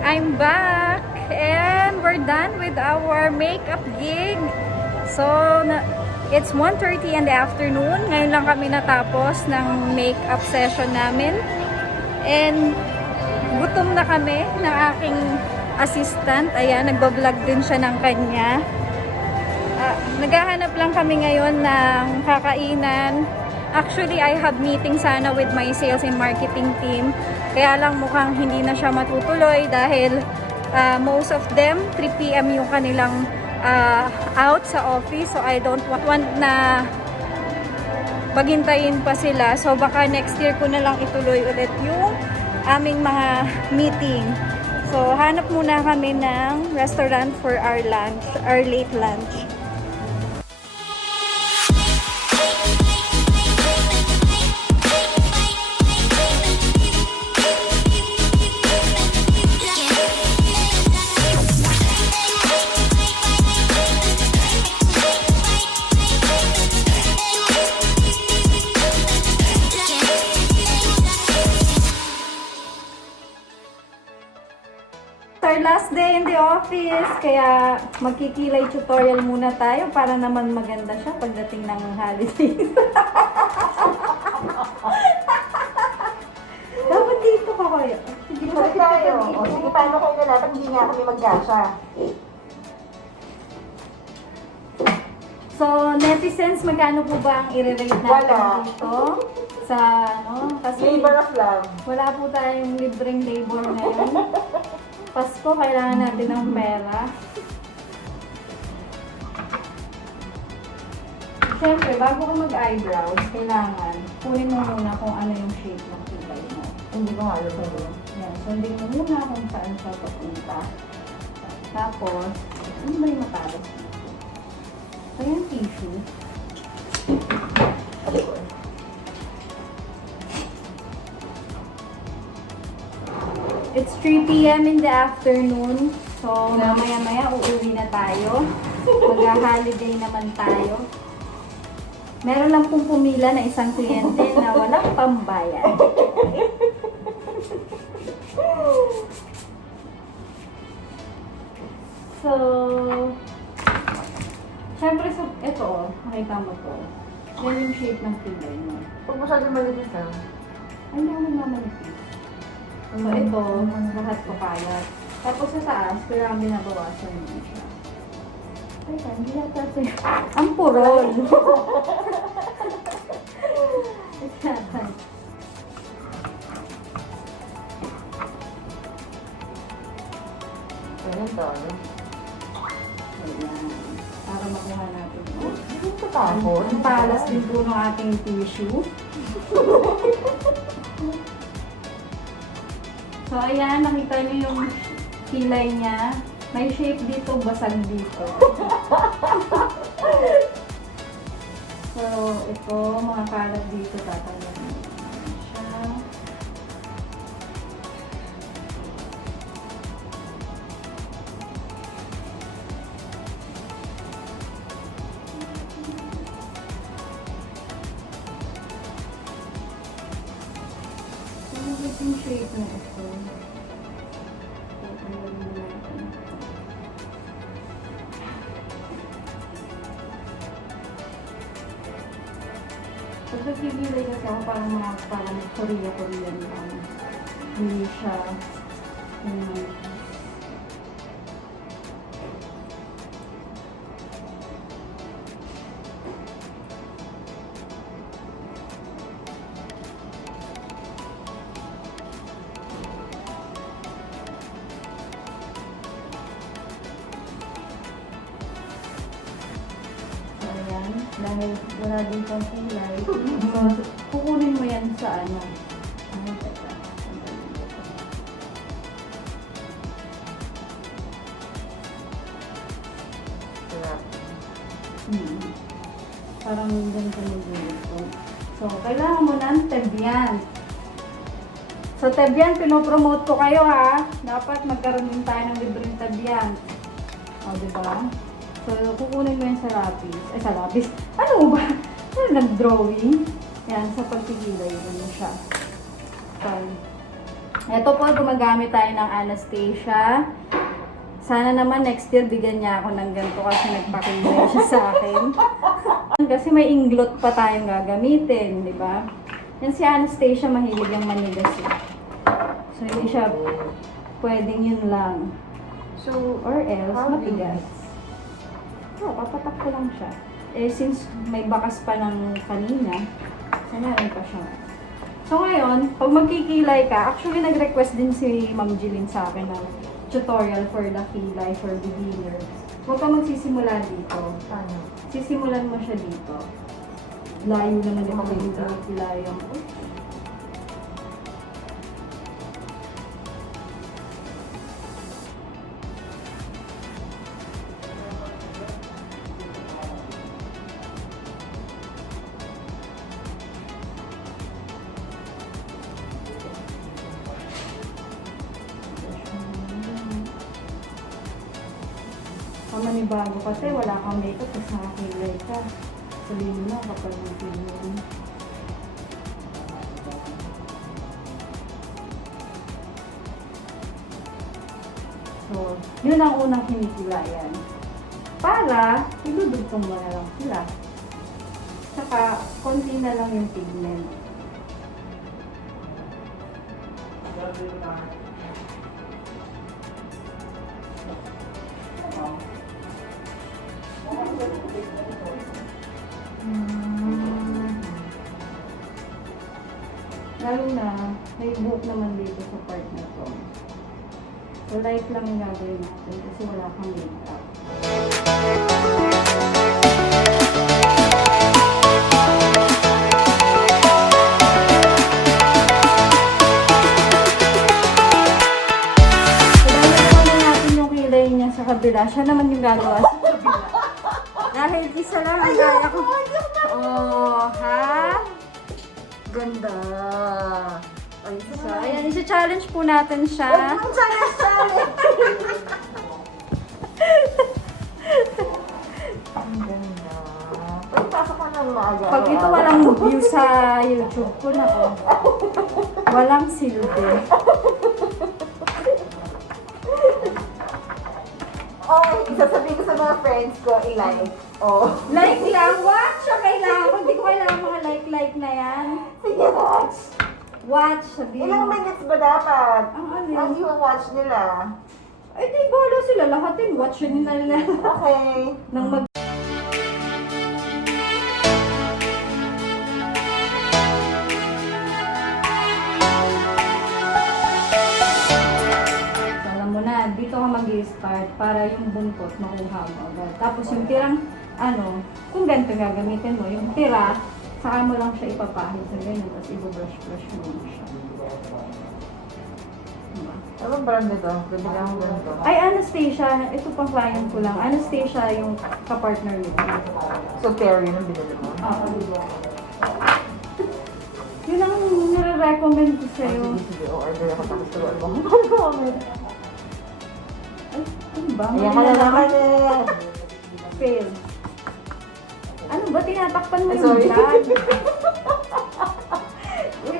I'm back and we're done with our makeup gig. So, it's 1:30 in the afternoon. Ngayon lang kami natapos ng makeup session namin. And gutom na kami ng aking assistant. Ayan, nagbablog din siya ng kanya. Naghahanap lang kami ngayon ng kakainan. Actually, I have meeting sana with my sales and marketing team. Kaya lang mukhang hindi na siya matutuloy dahil most of them, 3 PM yung kanilang out sa office. So, I don't want na paghintayin pa sila. So, baka next year ko na lang ituloy ulit yung aming mga meeting. So, hanap muna kami ng restaurant for our lunch, our late lunch. Our last day in the office, kaya magkikilay tutorial muna tayo para naman maganda siya pagdating ng holidays. Dapat dito ka kaya. Sige tayo. O sige, paano kayo na natin? Hindi nga kami magkasya. So, netizens, magkano po ba ang i-rate natin dito? Sa ano? Kasi Labor of love. wala po tayong libreng labor ngayon. Pasko, kailangan natin ng pera. Siyempre, bago ka mag-eyebrows, kailangan kunin mo muna kung ano yung shape ng kilay mo. Hindi ko nga alam sa Yan, sundin mo muna kung saan siya papunta. Tapos, ano ba yung matalas? So, yung tissue. It's 3 PM in the afternoon. So, mamaya-maya uuwi na tayo. Mag-holiday naman tayo. Meron lang pong pumila na isang kliyente na walang pambayad. So, syempre, ito makita mo to. Yan yung shape ng kilay mo. Huwag masyadong malibis ka. Ay, hindi ako nagmamanipis. So, ito, lahat ko kaya. Tapos sa taas, kailangan binabawasan mo siya. Teka, hindi yata sa'yo. Ang purol! Ganyan to. Ayan. Para makuha natin. Hindi ko tapos. Ang talas din po ng ating tissue. So, ayan, nakita niyo yung kilay niya. May shape dito, basag dito. So, ito, mga kalat dito, tatanggalin natin siya. Ano ba yung shape na ito? So, sa kibili kasi ako parang Korea-Korean lang. Hindi siya dahil wala din pang kulay. So, kukunin mo yan sa ano. Ay, teka. Parang ganito mag-dito. So, kailangan mo ng tebyan. So, tebyan, pinopromote ko kayo ha. Dapat magkaroon din tayo ng libreng tebyan. O, diba? So, kukunin mo yan sa lapis. Ay, sa lapis. Ano ba? Ano nag-drawing? Yan, sa pagpigilay. Ano siya? Fine. Ito po, gumagamit tayo ng Anastasia. Sana naman next year bigyan niya ako ng ganito kasi nagpakilay siya sa akin. Kasi may inglot pa tayong gagamitin, di ba? Yan si Anastasia, mahilig yung manigas eh. So, hindi siya pwedeng yun lang. So, or else, matigas. Oo, papatak ko lang siya. Eh, since may bakas pa ng kanina, sanarin pa siya. So, ngayon, pag magkikilay ka, actually, nag-request din si Ma'am Jeline sa akin ng tutorial for the kilay for beginners. Huwag ka magsisimula dito. Ano? Sisimulan mo siya dito. Layo naman yung kilayang. Manibago kasi wala kang makeup kasi nakakilay ka. Sabihin mo na kapag mag-pilin. So, yun ang unang kinikilayan. Para, iludugtong mo na lang sila. Saka, konti na lang yung pigment. Lalo na, may buhok naman dito sa part na to. So, light lang yung gagawin natin kasi wala kang makeup. Kailangan naman natin yung kilay niya sa kabila. Siya naman yung gagawa sa kabila. Dahil isa lang ang gaya ko. Oh, ha? Ganda. Ay, So, ayan, isa-challenge po natin siya. ang challenge! Ang ganda. Uy, pasok ko ng maaga. Pag ito walang view sa YouTube ko na ko. Walang silbi. Okay, isasabihin ko sa mga friends ko, i-like. Oh. Like lang, watch! Siya kailangan. Hindi ko kailangan mga like na yan. Sige, watch. Watch, sabihin Ilang mo. minutes ba dapat? Ang ano Ang yun? i-watch nila. Ay, di bala sila. Lahatin, watch yun nila. Okay. Nang mag... So, alam mo na, dito ka mag-i-start para yung buntot makuha mo agad. Tapos yung tirang, ano, kung ganito gagamitin mo, yung tira, saka mo lang siya ipapahid sa ganyan, tapos i-brush-brush mo siya. Diba? Anong brand nito? Pwede lang ang ganito. Ay, Anastasia, ito pang client ko lang. Anastasia yung kapartner nito. So, Terry yung binili mo? Oo. Yun ang nire-recommend ko sa'yo. Sige, order ako tapos turuan mo. Ay, ano ba? Ayan ka na naman eh. Fail. Ano ba? Tinatakpan mo Ay, yung sorry. vlog.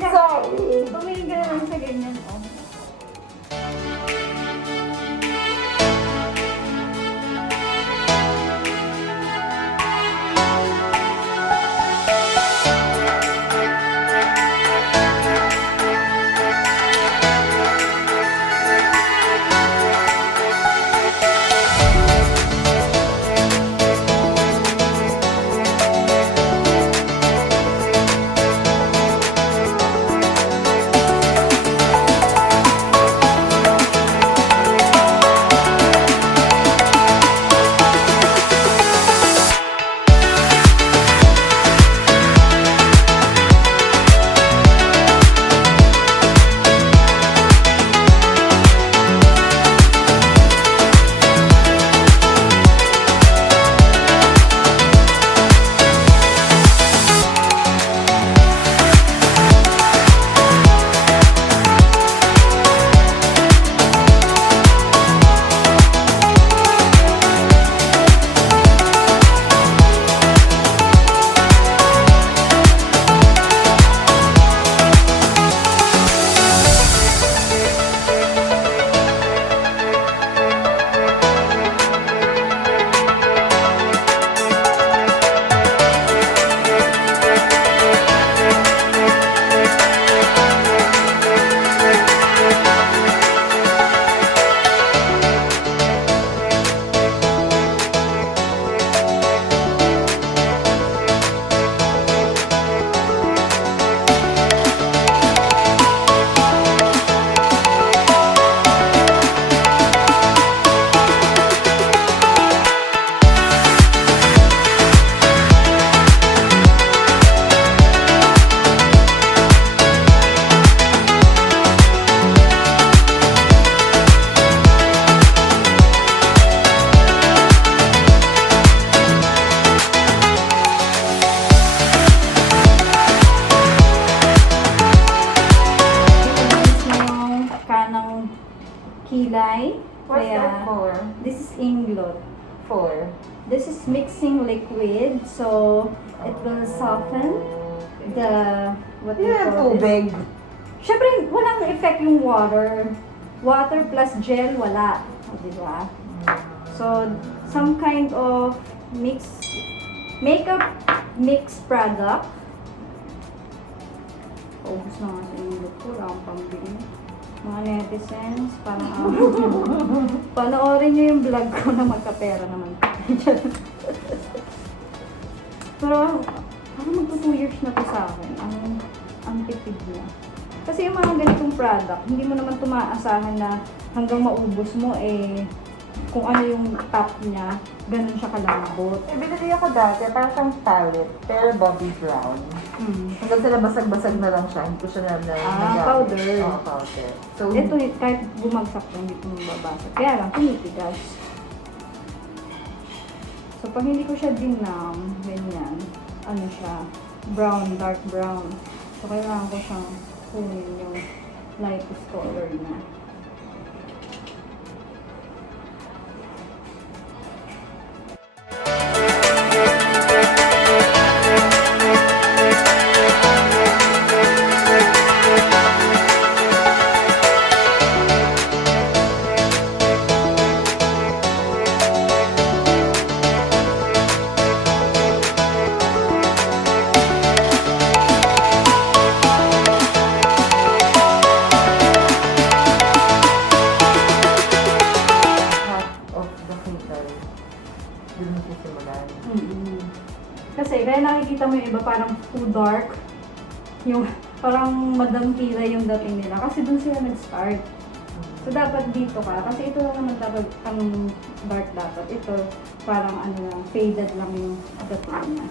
Sorry. Tumingin ka na lang sa ganyan. Oh. KILAY. What's that for? This is inglot. For? This is mixing liquid, so it will soften the, what do you Yeah, call this? tubig. Siyempre, walang effect yung water. Water plus gel, wala. O, diba? So, some kind of makeup mix product. Ubus na nga sa inglot ko. Wala akong pambili. Mga netizens, parang panoorin nyo yung vlog ko na magkapera naman. Pero, magto 2 years na to sa akin. Ang tipid niya. Kasi yung mga ganitong product, hindi mo naman tumaasahan na hanggang maubos mo kung ano yung top niya, ganun siya kalambot. Binili ako dati, parang siyang palette, pero bobby brown. Hanggang sa basag-basag na lang siya, hindi ko siya nagamit. Powder. Oo, powder. So, Ito, kahit bumagsak lang, hindi ko mababasag. Kaya lang, tumitigas. So, pag hindi ko siya dinam, ganyan, ano siya, brown, dark brown. So, kailangan ko siyang kunin yung lightest color niya. Kasi kaya nakikita mo yung iba parang too dark. Yung parang Madam KILAY yung dating nila. Kasi dun sila nag-start. So dapat dito ka. Kasi ito lang naman dapat ang dark dapat. Ito parang ano lang, faded lang yung dating niya.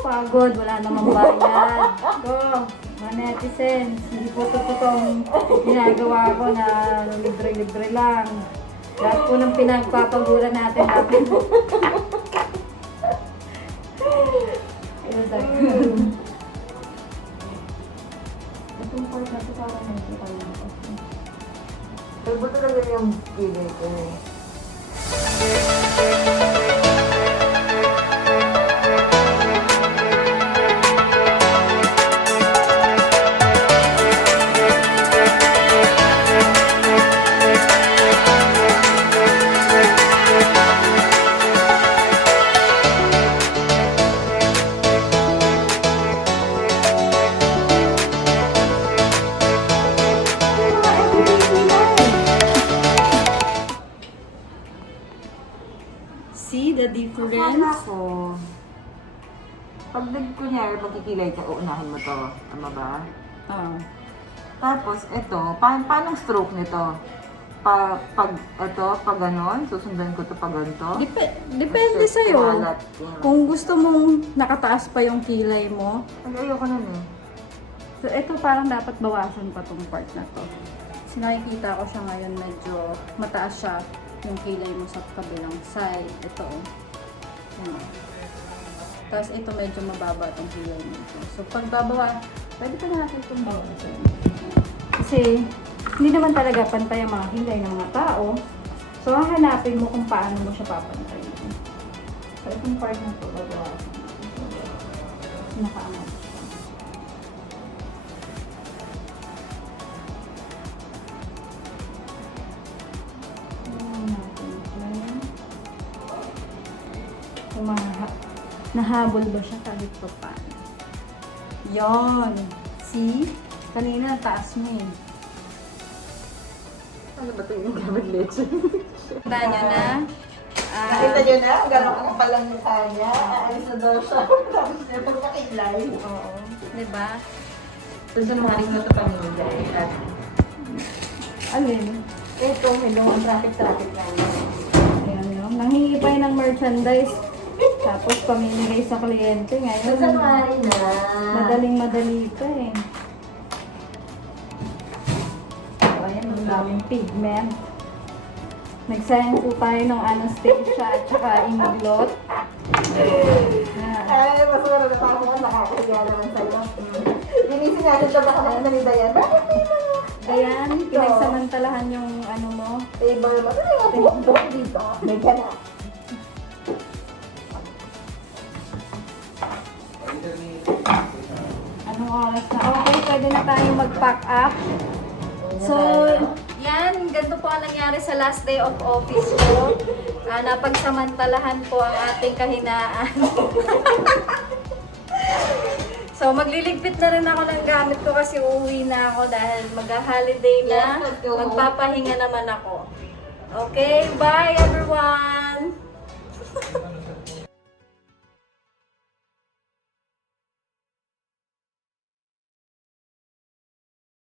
Pagod, wala namang bayad. Go, mga netizens, hindi po totoong ginagawa ko na libre-libre lang. Lahat po ng pinagpapaguran natin natin. Ayun, itong part na ito parang nakikita lang ako. pero buto talaga yung KILAY ko eh. See the Akala difference? ko, pag kunyari magkikilay ka, uunahin mo to. Tama ba? Oo. Tapos, ito, paanong stroke nito? Pag ganon, susundan ko to pag ganito? Depende sa'yo. Kung gusto mong nakataas pa yung kilay mo, Ay, ayoko nun eh. so ito parang dapat bawasan pa tong part na to. Kasi nakikita ko siya ngayon medyo mataas siya yung kilay mo sa kabilang side. Ito oh. Yan. Tapos ito medyo mababa tong kilay mo. So pag babawa, pwede pa natin itong bawasan. Kasi hindi naman talaga pantay ang mga kilay ng mga tao. So hahanapin mo kung paano mo siya papantayin. So itong part na to, babawasan. Nakaangat siya. nahabol ba siya kahit pa paano. Yon. See? Kanina, taas mo eh. Ano ba ito yung gamit leche? Tanda nyo na. Nakita nyo na? Gano'n ka palang mukha niya. Aalis na daw siya. Tapos niya pagkakilay. Oo. Diba? Ito sa maring na ito pamilya. Alin? Ito, may lumang traffic lang. Ayan yun. Nanghingi pa yun ng merchandise. Tapos pamimigay sa kliyente. Ngayon, Sa maring na. madaling-madali pa eh. So, ayan, ang daming pigment. Nagsayang po tayo ng anesthesia at saka imuglot. Ay, masura na tayo nga. Nakakahiya naman sa'yo. Ginising natin siya baka nakita ni Dayan. Bakit may mga... Dayan, pinagsamantalahan yung ano mo. Table mo. Ano yung buhok dito? May gana. Anong oras na? Okay, pwede na tayong mag-pack up. So, yan, ganito po ang nangyari sa last day of office ko. Napagsamantalahan po ang ating kahinaan. So, magliligpit na rin ako ng gamit ko kasi uuwi na ako dahil mag-holiday na. Yes, let's go home. Magpapahinga naman ako. Okay, bye everyone!